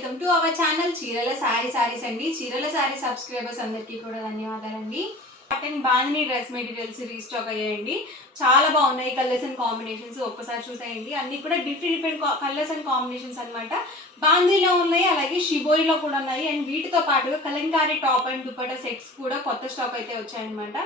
Welcome to our channel చీరల సారీస్ అండి. చీరల సారీ సబ్స్క్రైబర్స్ అందరికీ కూడా ధన్యవాదాలండి. Cotton bandhani dress materials restock అయ్యాయండి. చాలా బాగున్నాయి కలర్స్ అండ్ కాంబినేషన్స్. ఒక్కసారి చూసేయండి. అన్ని కూడా డిఫరెంట్ కలర్స్ అండ్ కాంబినేషన్స్ అనమాట. బాందీలో ఉన్నాయి, అలాగే షిబోరిలో కూడా ఉన్నాయి. అండ్ వీటితో పాటుగా Kalamkari top and dupatta sets కూడా కొత్త స్టాక్ అయితే వచ్చాయన్నమాట.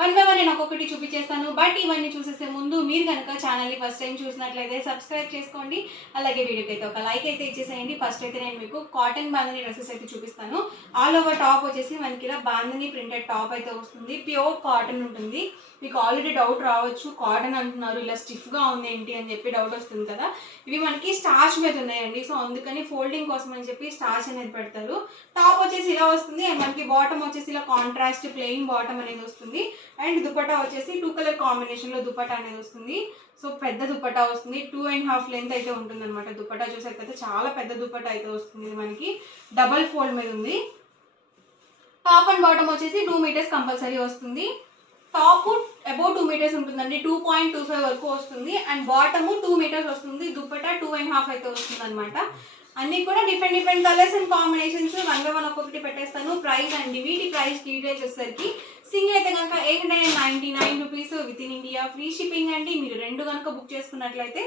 వన్ బై వన్ నేను ఒక్కొక్కటి చూపించేస్తాను. బట్ ఇవన్నీ చూసేసే ముందు మీరు కనుక ఛానల్ని ఫస్ట్ టైం చూసినట్లయితే సబ్స్క్రైబ్ చేసుకోండి. అలాగే వీడియోకి అయితే ఒక లైక్ అయితే ఇచ్చేసేయండి. ఫస్ట్ అయితే నేను మీకు కాటన్ బాందిని డ్రెస్సెస్ అయితే చూపిస్తాను. ఆల్ ఓవర్ టాప్ వచ్చేసి మనకి ఇలా బాందిని ప్రింటెడ్ టాప్ అయితే వస్తుంది. ప్యూర్ కాటన్ ఉంటుంది. మీకు ఆల్రెడీ డౌట్ రావచ్చు, కాటన్ అంటున్నారు, ఇలా స్టిఫ్గా ఉంది ఏంటి అని చెప్పి డౌట్ వస్తుంది కదా. ఇవి మనకి స్టార్చ్ మీద ఉన్నాయండి. సో అందుకని ఫోల్డింగ్ కోసం అని చెప్పి స్టార్చ్ అనేది పెడతారు. టాప్ వచ్చేసి ఇలా వస్తుంది. అండ్ మనకి బాటమ్ వచ్చేసి ఇలా కాంట్రాస్ట్ ప్లెయిన్ బాటమ్ అనేది వస్తుంది. అండ్ దుపట్టా వచ్చేసి 2 కలర్ కాంబినేషన్లో దుపట్టా అనేది వస్తుంది. సో పెద్ద దుపట్టా వస్తుంది. 2.5 లెంత్ అయితే ఉంటుంది అనమాట. దుపట్టా చూసేకైతే చాలా పెద్ద దుపట్టా అయితే వస్తుంది. ఇది మనకి డబల్ ఫోల్డ్ మీద ఉంది. టాప్ అండ్ బాటమ్ వచ్చేసి 2 మీటర్స్ కంపల్సరీ వస్తుంది. టాప్ అబౌట్ 2 మీటర్స్ ఉంటుందండి. 2.25 వరకు వస్తుంది. అండ్ బాటమ్ 2 మీటర్స్ వస్తుంది. దుపట్టా 2.5 అయితే వస్తుంది అనమాట. అన్నీ కూడా different colours and combinations. One by one ఒక్కొక్కటి పెట్టేస్తాను. ప్రైస్ అండి, వీటి ప్రైస్ డీటెయిల్స్ వచ్చేసరికి సింగిల్ అయితే కనుక 899 rupees with in India, free shipping అండి. మీరు 2 కనుక బుక్ చేసుకున్నట్లయితే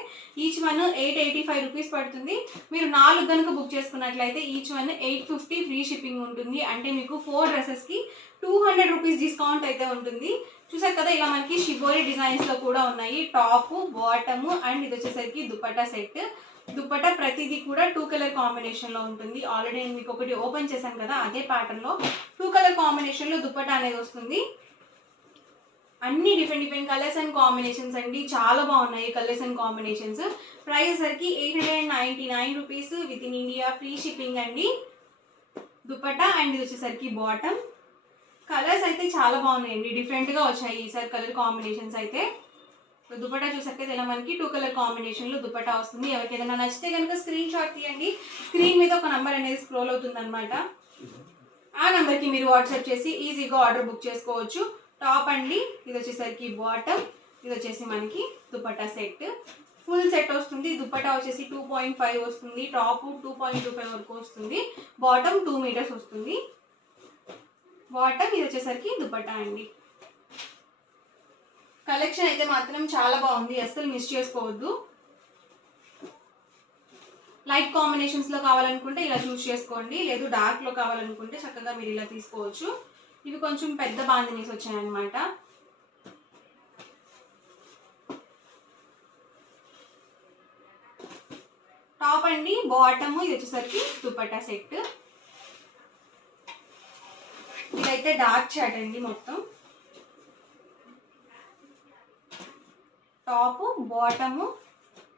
ఈచ్ వన్ 885 రూపీస్ పడుతుంది. మీరు 4 కనుక బుక్ చేసుకున్నట్లయితే ఈచ్ వన్ 850 ఫ్రీ షిప్పింగ్ ఉంటుంది. అంటే మీకు 4 డ్రెస్సెస్కి 200 రూపీస్ డిస్కౌంట్ అయితే ఉంటుంది. చూసారు కదా, ఇలా మనకి షిబోరి డిజైన్స్లో కూడా ఉన్నాయి. టాప్, బాటము అండ్ ఇది వచ్చేసరికి దుపట్టా సెట్. దుపట్టా ప్రతిదీ కూడా 2 కలర్ కాంబినేషన్లో ఉంటుంది. ఆల్రెడీ నేను మీకు ఒకటి ఓపెన్ చేశాను కదా, అదే ప్యాటర్న్లో 2 కలర్ కాంబినేషన్లో దుపట్టా అనేది వస్తుంది. అన్ని డిఫరెంట్ కలర్స్ అండ్ కాంబినేషన్స్ అండి. చాలా బాగున్నాయి కలర్స్ అండ్ కాంబినేషన్స్. ప్రైస్ సరికి 899 rupees with in India, free shipping అండి. దుపట్టా అండ్ ఇది వచ్చేసరికి బాటమ్. కలర్స్ అయితే చాలా బాగున్నాయండి, డిఫరెంట్గా వచ్చాయి ఈసారి కలర్ కాంబినేషన్స్ అయితే. దుపట్టా చూసాక ఇలా మనకి 2 కలర్ కాంబినేషన్లో దుపట్టా వస్తుంది. ఎవరికి ఏదైనా నచ్చితే కనుక స్క్రీన్ షాట్ తీయండి. స్క్రీన్ మీద ఒక నంబర్ అనేది స్క్రోల్ అవుతుంది అనమాట. ఆ నెంబర్కి మీరు వాట్సాప్ చేసి ఈజీగా ఆర్డర్ బుక్ చేసుకోవచ్చు. టాప్ అండి, ఇది వచ్చేసరికి బాటమ్, ఇది వచ్చేసి మనకి దుపట్టా సెట్. ఫుల్ సెట్ వస్తుంది. దుపట్టా వచ్చేసి 2.5 వస్తుంది. టాప్ 2.25 వరకు వస్తుంది. బాటమ్ 2 మీటర్స్ వస్తుంది. బాటమ్ ఇది వచ్చేసరికి దుపట్టా అండి. కలెక్షన్ అయితే మాత్రం చాలా బాగుంది, అస్సలు మిస్ చేసుకోవద్దు. లైట్ కాంబినేషన్స్లో కావాలనుకుంటే ఇలా చూస్ చేసుకోండి. లేదు డార్క్లో కావాలనుకుంటే చక్కగా మీరు ఇలా తీసుకోవచ్చు. ఇవి కొంచెం పెద్ద బాందినీస్ వచ్చాయన్నమాట. టాప్ అండి, బాటమ్ ఇది వచ్చేసరికి దుపట్టా సెట్. ఇదైతే డార్క్ షాట్ అండి మొత్తం. టాప్, బాటము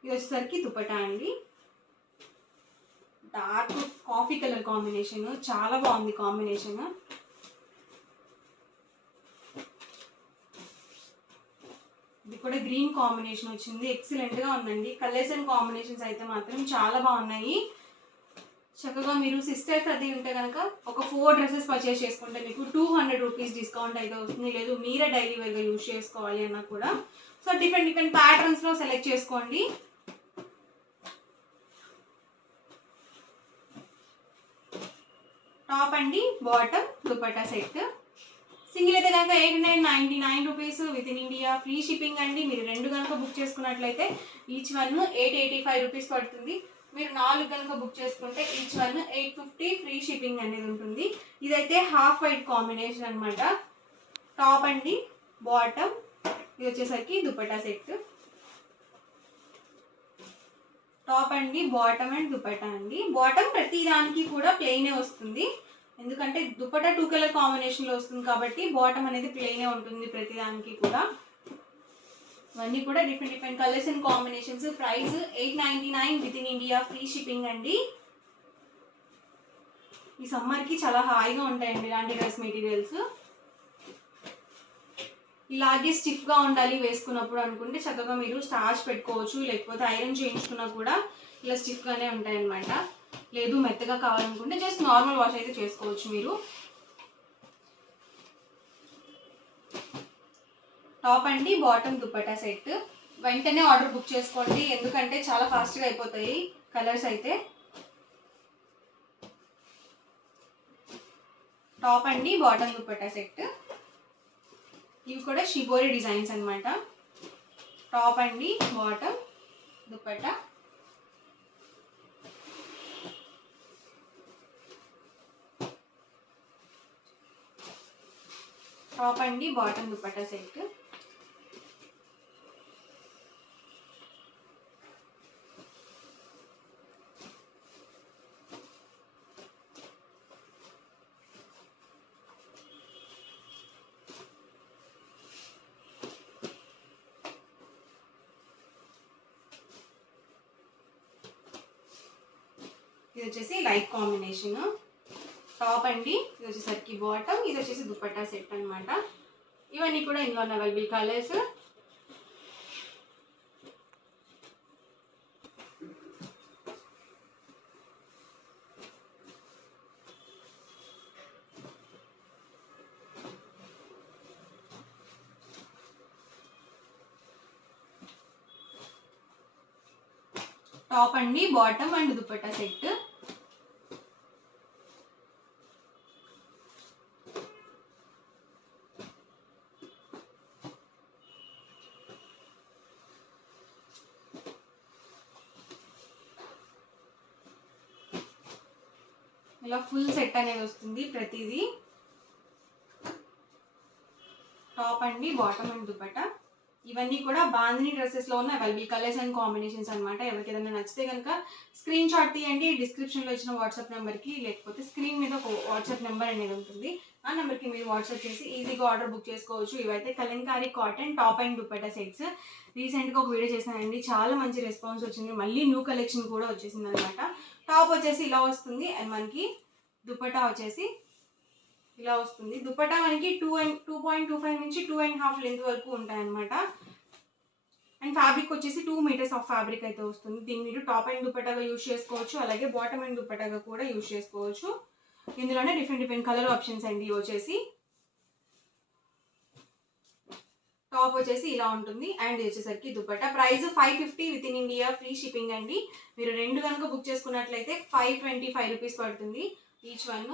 ఇది వచ్చేసరికి దుపట్టా అండి. డార్క్ కాఫీ కలర్ కాంబినేషన్, చాలా బాగుంది కాంబినేషన్. ఇది కూడా గ్రీన్ కాంబినేషన్ వచ్చింది. ఎక్సలెంట్గా ఉందండి. కలర్స్ అండ్ కాంబినేషన్స్ అయితే మాత్రం చాలా బాగున్నాయి. చక్కగా మీరు సిస్టర్స్ అది ఉంటే కనుక ఒక 4 డ్రెస్సెస్ పర్చేస్ చేసుకుంటే మీకు 200 రూపీస్ డిస్కౌంట్ అయితే వస్తుంది. లేదు మీరే డైలీ వేర్గా యూజ్ చేసుకోవాలి అన్నా కూడా. సో డిఫరెంట్ ప్యాటర్న్స్లో సెలెక్ట్ చేసుకోండి. టాప్ అండి, బాటమ్, దుపట్టా సెట్. సింగిల్ అయితే కనుక 899 rupees with in India, free shipping అండి. మీరు 2 కనుక బుక్ చేసుకున్నట్లయితే ఈచ్ వన్ 885 రూపీస్ పడుతుంది. మీరు 4 కనుక బుక్ చేసుకుంటే ఈచ్ వన్ 850 ఫ్రీ షిప్పింగ్ అనేది ఉంటుంది. ఇదైతే హాఫ్ వైట్ కాంబినేషన్ అనమాట. టాప్ అండి, బాటమ్, ఇది వచ్చేసరికి దుపట్టా సెట్. టాప్ అండి, బాటమ్ అండ్ దుపట్టా అండి. బాటమ్ ప్రతి దానికి కూడా ప్లెయినే వస్తుంది. ఎందుకంటే దుపట్టా 2 కలర్ కాంబినేషన్లో వస్తుంది కాబట్టి బాటమ్ అనేది ప్లెయినే ఉంటుంది ప్రతి దానికి కూడా. ఇవన్నీ కూడా different colours and combinations. Price 899 with in India, free shipping అండి. ఈ సమ్మర్కి చాలా హాయిగా ఉంటాయండి ఇలాంటి డ్రెస్ మెటీరియల్స్. ఇలాగే స్టిఫ్గా ఉండాలి వేసుకున్నప్పుడు అనుకుంటే చక్కగా మీరు స్టార్చ్ పెట్టుకోవచ్చు. లేకపోతే ఐరన్ చేయించుకున్నా కూడా ఇలా స్టిఫ్గానే ఉంటాయన్నమాట. లేదు మెత్తగా కావాలనుకుంటే జస్ట్ నార్మల్ వాష్ అయితే చేసుకోవచ్చు మీరు. టాప్ అండి, బాటమ్, దుపట్టా సెట్. వెంటనే ఆర్డర్ బుక్ చేసుకోండి, ఎందుకంటే చాలా ఫాస్ట్గా అయిపోతాయి కలర్స్ అయితే. టాప్ అండి, బాటమ్ దుపట్టా సెట్. ఇవి కూడా షిబోరి డిజైన్స్ అనమాట. టాప్ అండి, బాటమ్ దుపట్టా. టాప్ అండి, బాటమ్ దుపట్టా సెట్. ఇది వచ్చేసి లైట్ కాంబినేషన్. టాప్ అండి, ఇది వచ్చేసరికి బాటమ్, ఇది వచ్చేసి దుపట్టా సెట్ అనమాట. ఇవన్నీ కూడా ఇందులో అవైలబుల్ కలర్స్. టాప్ అండి, బాటమ్ అండ్ దుపట్టా సెట్. ఇలా ఫుల్ సెట్ అనేది వస్తుంది ప్రతిదీ. టాప్ అండి, బాటమ్ అండ్ దుపట్టా. ఇవన్నీ కూడా బాందిని డ్రెస్సెస్లో ఉన్న అవైలబుల్ కలర్స్ అండ్ కాంబినేషన్స్ అనమాట. ఎవరికి ఏదైనా నచ్చితే కనుక స్క్రీన్ షాట్ తీయండి. డిస్క్రిప్షన్లో ఇచ్చిన వాట్సాప్ నెంబర్కి, లేకపోతే స్క్రీన్ మీద ఒక వాట్సాప్ నెంబర్ అనేది ఉంటుంది. ఆ నెంబర్కి మీరు వాట్సాప్ చేసి ఈజీగా ఆర్డర్ బుక్ చేసుకోవచ్చు. ఇవైతే Kalamkari cotton top and dupatta sets. రీసెంట్గా ఒక వీడియో చేశానండి, చాలా మంచి రెస్పాన్స్ వచ్చింది. మళ్ళీ న్యూ కలెక్షన్ కూడా వచ్చేసింది అనమాట. టాప్ వచ్చేసి ఇలా వస్తుంది అండ్ మనకి దుపట్టా వచ్చేసి ఇలా వస్తుంది. దుపట్టా మనకి 2.25 నుంచి 2.5 లెంత్ వరకు ఉంటాయి అనమాట. అండ్ ఫ్యాబ్రిక్ వచ్చేసి 2 మీటర్స్ ఆఫ్ ఫ్యాబ్రిక్ అయితే వస్తుంది. దీన్ని మీరు టాప్ అండ్ దుపట్టాగా యూజ్ చేసుకోవచ్చు, అలాగే బాటమ్ అండ్ దుపట్టాగా కూడా యూజ్ చేసుకోవచ్చు. ఇందులోనే డిఫరెంట్ కలర్ ఆప్షన్స్ అండి. వచ్చేసి టాప్ వచ్చేసి ఇలా ఉంటుంది అండ్ ఇది వచ్చేసరికి dupatta. Price 550 with in India, free shipping అండి. మీరు 2 కనుక బుక్ చేసుకున్నట్లయితే 525 రూపీస్ పడుతుంది ఈచ్ వన్.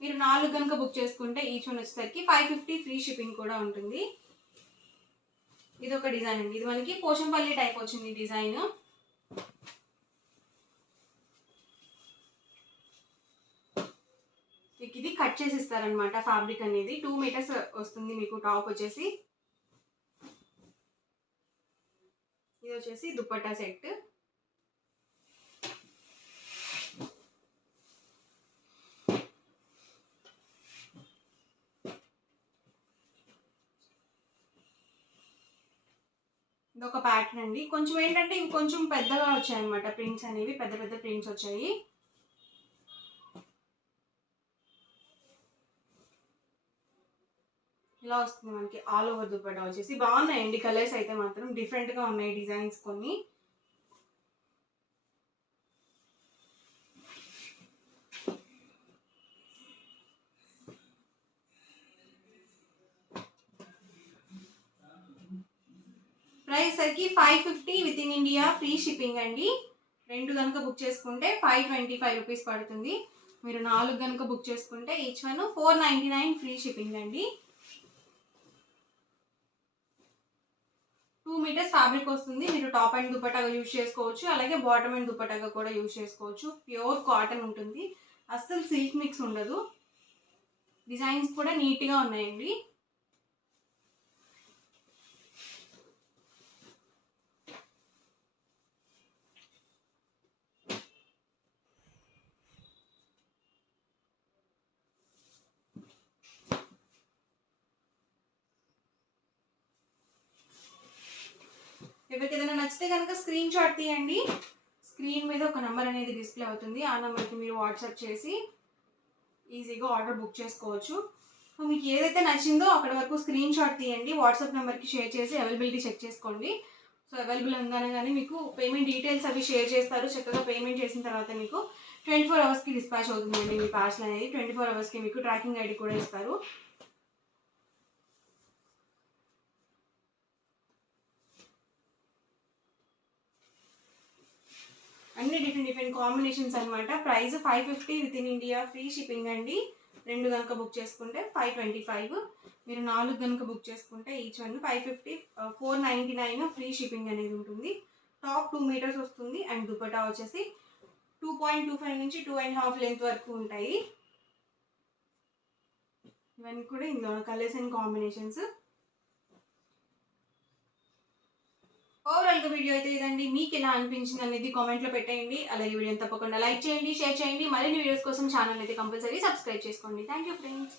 మీరు 4 కనుక బుక్ చేసుకుంటే ఈచ్ వన్ వచ్చేసరికి 550, ఫ్రీ షిప్పింగ్ కూడా ఉంటుంది. ఇది ఒక డిజైన్ అండి. ఇది మనకి పోచంపల్లి టైప్ వచ్చింది డిజైన్. ఇది కట్ చేసి ఇస్తారనమాట. ఫ్యాబ్రిక్ అనేది 2 మీటర్స్ వస్తుంది మీకు. టాప్ వచ్చేసి ఇది వచ్చేసి దుపట్టా సెట్. ఇది ఒక ప్యాటర్న్ అండి. కొంచెం ఏంటంటే ఇవి కొంచెం పెద్దగా వచ్చాయి అనమాట. ప్రింట్స్ అనేవి పెద్ద ప్రింట్స్ వచ్చాయి. ఇలా వస్తుంది మనకి ఆల్ ఓవర్ దుపట్టా వచ్చేసి. బాగున్నాయండి కలర్స్ అయితే మాత్రం, డిఫరెంట్గా ఉన్నాయి డిజైన్స్ కొన్ని. ప్రైస్ సరికి 550 with in India, free shipping అండి. 2 కనుక బుక్ చేసుకుంటే 525 రూపీస్ పడుతుంది. మీరు 4 కనుక బుక్ చేసుకుంటే ఈచ్ వన్ 499, ఫ్రీ షిప్పింగ్ అండి. 2 మీటర్స్ ఫ్యాబ్రిక్ వస్తుంది. మీరు టాప్ అండ్ దుపట్టాగా యూజ్ చేసుకోవచ్చు, అలాగే బాటమ్ అండ్ దుపట్టాగా కూడా యూజ్ చేసుకోవచ్చు. ప్యూర్ కాటన్ ఉంటుంది, అస్సలు సిల్క్ మిక్స్ ఉండదు. డిజైన్స్ కూడా నీట్గా ఉన్నాయండి. ఎవరికి ఏదైనా నచ్చితే కనుక స్క్రీన్ షాట్ తీయండి. స్క్రీన్ మీద ఒక నెంబర్ అనేది డిస్ప్లే అవుతుంది. ఆ నెంబర్కి మీరు వాట్సాప్ చేసి ఈజీగా ఆర్డర్ బుక్ చేసుకోవచ్చు. సో మీకు ఏదైతే నచ్చిందో అక్కడ వరకు స్క్రీన్ షాట్ తీయండి, వాట్సాప్ నెంబర్కి షేర్ చేసి అవైలబిలిటీ చెక్ చేసుకోండి. సో అవైలబుల్ ఉందనగానే మీకు పేమెంట్ డీటెయిల్స్ అవి షేర్ చేస్తారు. చక్కగా పేమెంట్ చేసిన తర్వాత మీకు 24 అవర్స్కి డిస్పాచ్ అవుతుందండి మీ పార్సల్ అనేది. 24 అవర్స్కి మీకు ట్రాకింగ్ ఐడి కూడా ఇస్తారు. అన్ని డిఫరెంట్ కాంబినేషన్స్ అనమాట. Price 550 with in India, free shipping అండి. 2 కనుక బుక్ చేసుకుంటే 525, మీరు 4 కనుక బుక్ చేసుకుంటే ఈచ్ వన్ 550, 499 ఫ్రీ షిప్పింగ్ అనేది ఉంటుంది. టాప్ 2 మీటర్స్ వస్తుంది అండ్ దుపట్టా వచ్చేసి 2.25 నుంచి 2.5 లెంత్ వరకు ఉంటాయి. ఇవన్నీ కూడా ఇందులో కలర్స్ అండ్ కాంబినేషన్స్. ఓవరాల్గా వీడియో అయితే ఇదండి. మీకు ఎలా అనిపించింది అనేది కామెంట్లో పెట్టేయండి. అలాగే వీడియోని తప్పకుండా లైక్ చేయండి, షేర్ చేయండి. మరిన్ని వీడియోస్ కోసం ఛానల్ అయితే కంపల్సరీ సబ్స్క్రైబ్ చేసుకోండి. Thank you friends.